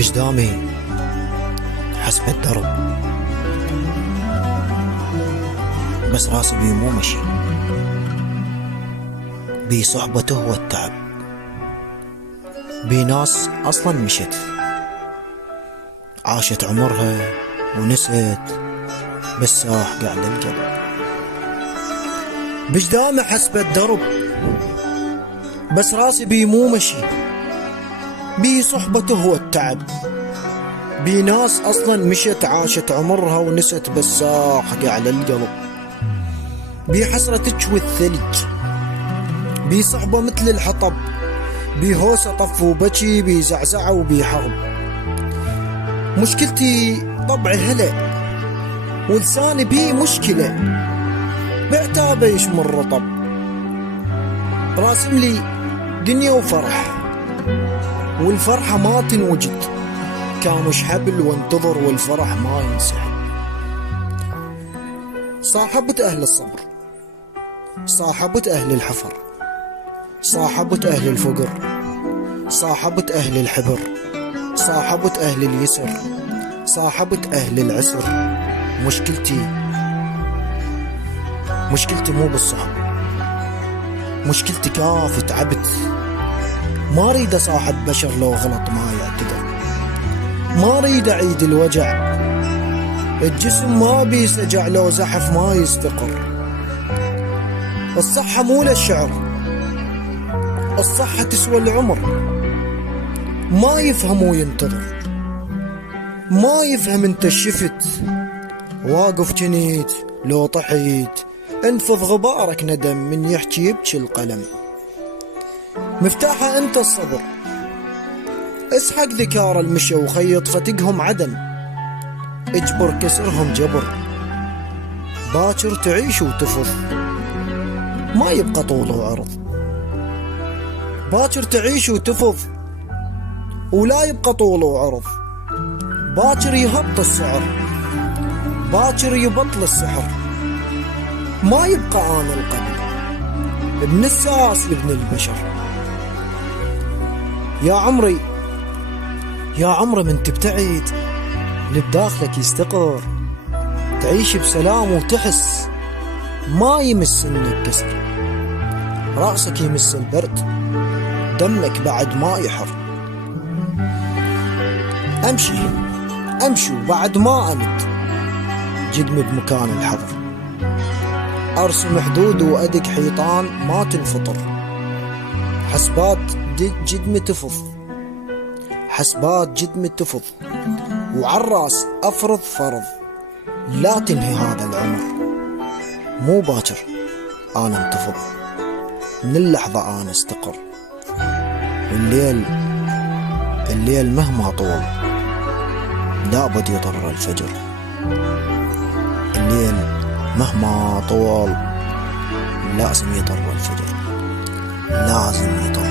بجدامي حسب الدرب، بس راسي بيه مو مشي، بي صحبته والتعب، بي ناس أصلا مشت عاشت عمرها ونست، بس ساح قاعد القلب. بجدامي حسب الدرب، بس راسي بيه مو مشي، بي صحبته والتعب، بي ناس أصلا مشت عاشت عمرها ونست، بس ساحقة على القلب. بي حسرة تشوي الثلج، بي صحبة مثل الحطب، بي هوسة طف وبكي، بي زعزعة وبي حرب. مشكلتي طبعي هلا، ولساني بي مشكلة، بعتابه يشمر رطب، راسم لي دنيا وفرح، والفرحة ما تنوجد، كامش حبل وانتظر والفرح ما ينسحب. صاحبت أهل الصبر، صاحبت أهل الحفر، صاحبت أهل الفقر، صاحبت أهل الحبر، صاحبت أهل اليسر، صاحبت أهل العسر. مشكلتي مو بالصحب، مشكلتي كافة تعبت، ما اريد اصاحب بشر لو غلط ما يعتذر، ما اريد اعيد الوجع، الجسم ما بيسجع لو زحف ما يستقر. الصحة مو للشعر، الصحة تسوى العمر، ما يفهم وينتظر، ما يفهم انت شفت واقف جنيت لو طحيت، انفض غبارك ندم من يحكي يبكي القلم. مفتاحها انت الصبر، اسحق ذكار المشي وخيط فتقهم عدم، اجبر كسرهم جبر، باكر تعيش وتفض، ما يبقى طول وعرض. باكر تعيش وتفض ولا يبقى طول وعرض، باكر يهبط السعر، باكر يبطل السحر، ما يبقى آن القبر، ابن الساس لابن البشر. يا عمري من تبتعد اللي بداخلك يستقر، تعيش بسلام وتحس ما يمس انك كسر، رأسك يمس البرد، دمك بعد ما يحر. امشي وبعد ما امد، جدمي بمكان الحظر، ارسم حدود وادق حيطان ما تنفطر، حسبات جدمي تفض، حسبات جدمي تفض، وعالراس افرض فرض، لا تنهي هذا العمر، مو باكر انا انتفض، من اللحظة انا استقر. الليل مهما طول لابد يطر الفجر، الليل مهما طول لازم يطر الفجر، لازم يطر